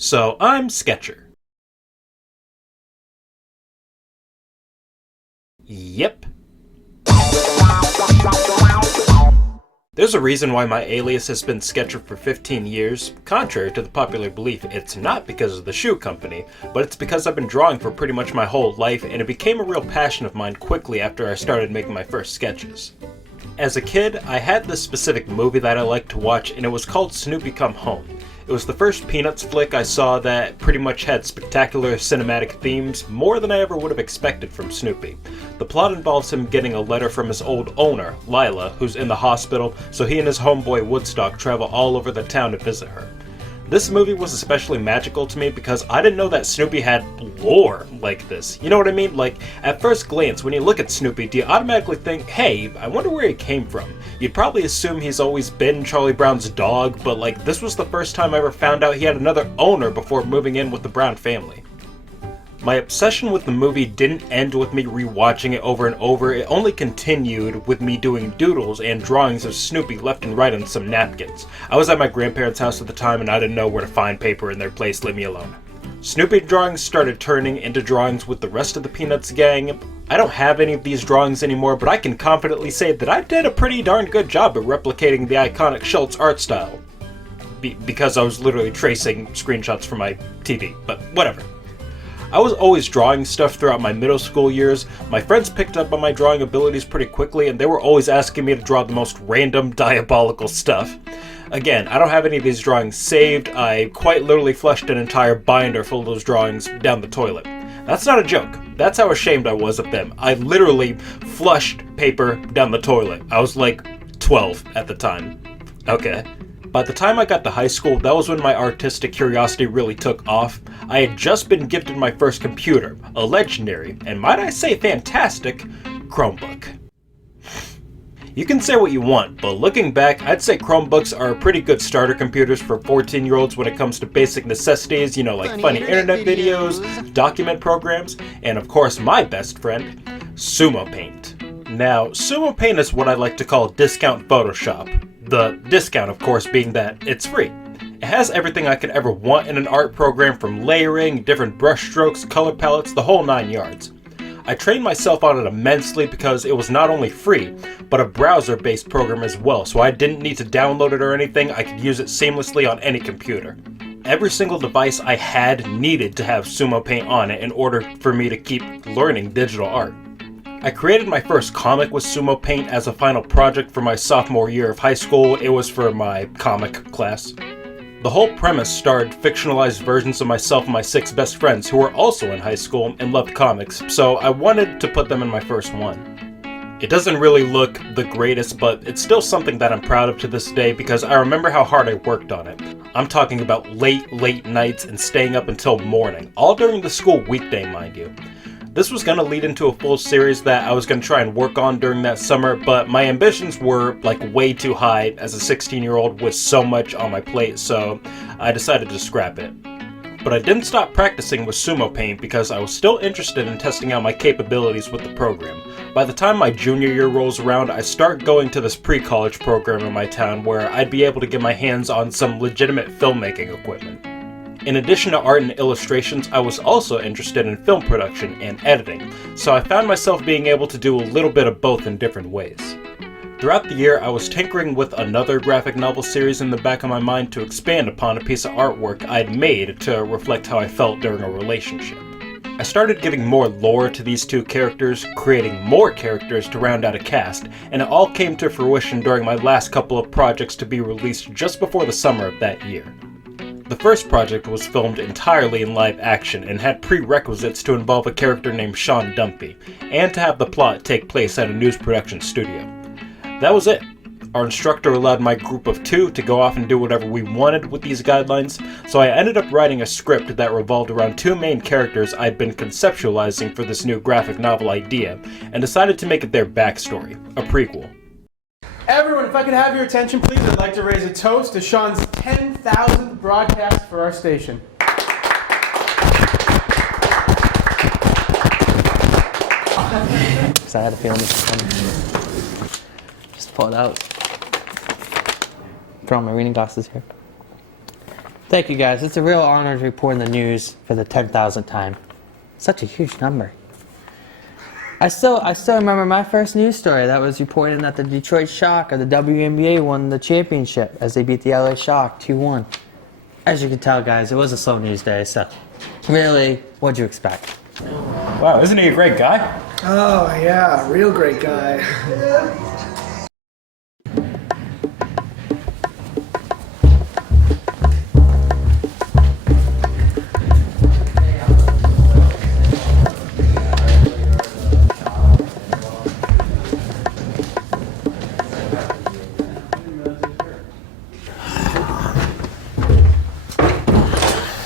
So I'm Sketcher. Yep. There's a reason why my alias has been Sketcher for 15 years. Contrary to the popular belief, it's not because of the shoe company, but it's because I've been drawing for pretty much my whole life, and it became a real passion of mine quickly after I started making my first sketches. As a kid, I had this specific movie that I liked to watch, and it was called Snoopy Come Home. It was the first Peanuts flick I saw that pretty much had spectacular cinematic themes, more than I ever would have expected from Snoopy. The plot involves him getting a letter from his old owner, Lila, who's in the hospital, so he and his homeboy Woodstock travel all over the town to visit her. This movie was especially magical to me because I didn't know that Snoopy had lore like this. You know what I mean? Like, at first glance, when you look at Snoopy, do you automatically think, hey, I wonder where he came from? You'd probably assume he's always been Charlie Brown's dog, but like, this was the first time I ever found out he had another owner before moving in with the Brown family. My obsession with the movie didn't end with me rewatching it over and over, it only continued with me doing doodles and drawings of Snoopy left and right on some napkins. I was at my grandparents' house at the time and I didn't know where to find paper in their place, leave me alone. Snoopy drawings started turning into drawings with the rest of the Peanuts gang. I don't have any of these drawings anymore, but I can confidently say that I did a pretty darn good job at replicating the iconic Schultz art style. Because I was literally tracing screenshots from my TV, but whatever. I was always drawing stuff throughout my middle school years. My friends picked up on my drawing abilities pretty quickly, and they were always asking me to draw the most random, diabolical stuff. Again, I don't have any of these drawings saved. I quite literally flushed an entire binder full of those drawings down the toilet. That's not a joke. That's how ashamed I was of them. I literally flushed paper down the toilet. I was like 12 at the time. Okay. By the time I got to high school, that was when my artistic curiosity really took off. I had just been gifted my first computer, a legendary, and might I say fantastic, Chromebook. You can say what you want, but looking back, I'd say Chromebooks are pretty good starter computers for 14-year-olds when it comes to basic necessities, you know, like funny internet videos, document programs, and of course my best friend, Sumo Paint. Now, Sumo Paint is what I like to call discount Photoshop. The discount, of course, being that it's free. It has everything I could ever want in an art program, from layering, different brush strokes, color palettes, the whole 9 yards. I trained myself on it immensely because it was not only free, but a browser-based program as well, so I didn't need to download it or anything. I could use it seamlessly on any computer. Every single device I had needed to have Sumo Paint on it in order for me to keep learning digital art. I created my first comic with Sumo Paint as a final project for my sophomore year of high school. It was for my comic class. The whole premise starred fictionalized versions of myself and my 6 best friends who were also in high school and loved comics, so I wanted to put them in my first one. It doesn't really look the greatest, but it's still something that I'm proud of to this day because I remember how hard I worked on it. I'm talking about late nights and staying up until morning, all during the school weekday, mind you. This was going to lead into a full series that I was going to try and work on during that summer, but my ambitions were like way too high as a 16-year-old with so much on my plate, so I decided to scrap it. But I didn't stop practicing with Sumo Paint because I was still interested in testing out my capabilities with the program. By the time my junior year rolls around, I start going to this pre-college program in my town where I'd be able to get my hands on some legitimate filmmaking equipment. In addition to art and illustrations, I was also interested in film production and editing, so I found myself being able to do a little bit of both in different ways. Throughout the year, I was tinkering with another graphic novel series in the back of my mind to expand upon a piece of artwork I'd made to reflect how I felt during a relationship. I started giving more lore to these 2 characters, creating more characters to round out a cast, and it all came to fruition during my last couple of projects to be released just before the summer of that year. The first project was filmed entirely in live action and had prerequisites to involve a character named Sean Dumpy, and to have the plot take place at a news production studio. That was it. Our instructor allowed my group of 2 to go off and do whatever we wanted with these guidelines, so I ended up writing a script that revolved around 2 main characters I'd been conceptualizing for this new graphic novel idea, and decided to make it their backstory, a prequel. Everyone, if I could have your attention, please, I'd like to raise a toast to Sean's 10,000th broadcast for our station. Because I had a feeling this was coming. Just pull it out. Throw on my reading glasses here. Thank you guys. It's a real honor to report in the news for the 10,000th time. Such a huge number. I still remember my first news story that was reporting that the Detroit Shock of the WNBA won the championship as they beat the LA Shock 2-1. As you can tell, guys, it was a slow news day, so really, what'd you expect? Wow, isn't he a great guy? Oh, yeah, real great guy.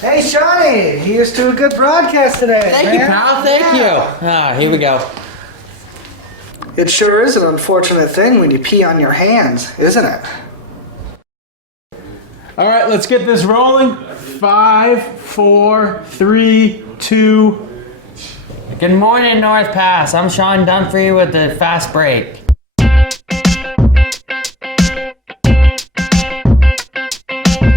Hey, Shawnee, here's to a good broadcast today. Thank you, pal. Thank you. Here we go. It sure is an unfortunate thing when you pee on your hands, isn't it? All right, let's get this rolling. 5, 4, 3, 2. Good morning, North Pass. I'm Sean Dunphy with the Fast Break.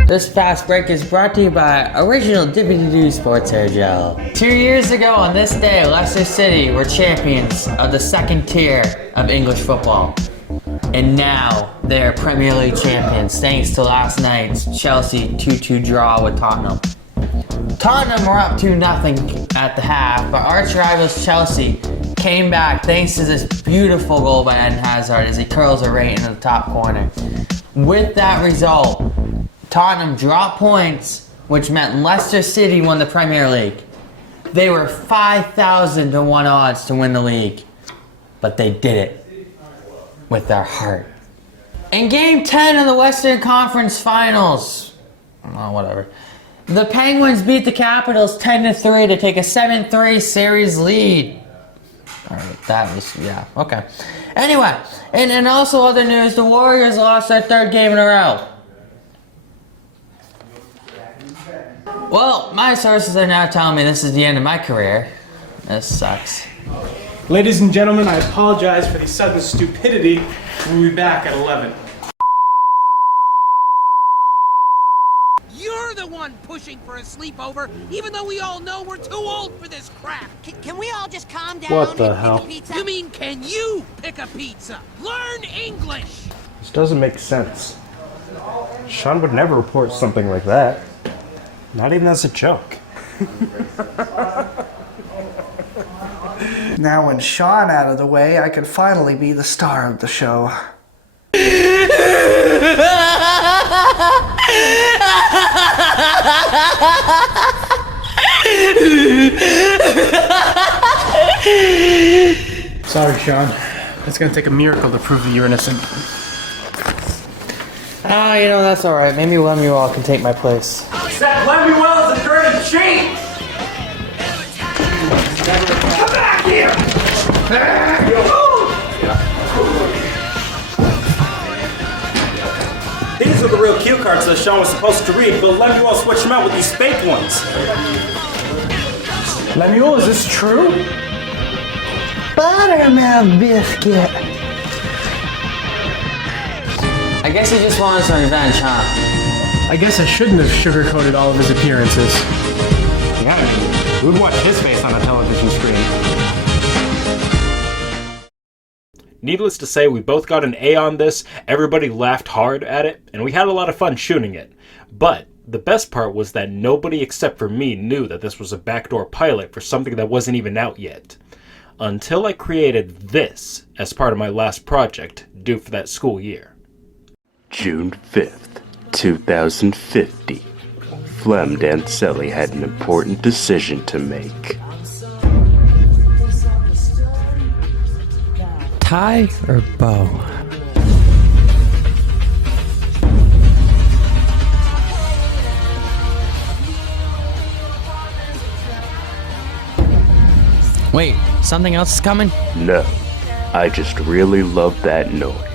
This Fast Break is brought to you by Original Dippity-Doo Sports Hair Gel. 2 years ago on this day, Leicester City were champions of the second tier of English football. And now they are Premier League champions thanks to last night's Chelsea 2-2 draw with Tottenham. Tottenham were up 2-0 at the half, but arch rivals Chelsea came back thanks to this beautiful goal by Eden Hazard as he curls it right into the top corner. With that result, Tottenham dropped points, which meant Leicester City won the Premier League. They were 5,000 to 1 odds to win the league, but they did it with their heart. In Game 10 of the Western Conference Finals, whatever, the Penguins beat the Capitals 10-3 to take a 7-3 series lead. Alright, that was, yeah, okay. Anyway, and also other news, the Warriors lost their 3rd game in a row. Well, my sources are now telling me this is the end of my career. This sucks. Ladies and gentlemen, I apologize for the sudden stupidity. We'll be back at 11. You're the one pushing for a sleepover, even though we all know we're too old for this crap. Can we all just calm down? What the and hell? pick a pizza? You mean, can you pick a pizza? Learn English! This doesn't make sense. Sean would never report something like that. Not even as a joke. Now with Sean out of the way, I can finally be the star of the show. Sorry, Sean. It's gonna take a miracle to prove that you're innocent. Ah, you know, that's alright. Maybe Lemuel can take my place. That Lemuel's a dirty cheat! Come back here! These are the real cue cards that Sean was supposed to read, but Lemuel switched them out with these fake ones. Lemuel, is this true? Buttermilk biscuit. I guess he just wanted some revenge, huh? I guess I shouldn't have sugarcoated all of his appearances. Yeah, who'd watch his face on a television screen? Needless to say, we both got an A on this, everybody laughed hard at it, and we had a lot of fun shooting it. But the best part was that nobody except for me knew that this was a backdoor pilot for something that wasn't even out yet. Until I created this as part of my last project, due for that school year. June 5th, 2050. Flem Dancelli had an important decision to make. Tie or bow? Wait, something else is coming? No, I just really love that noise.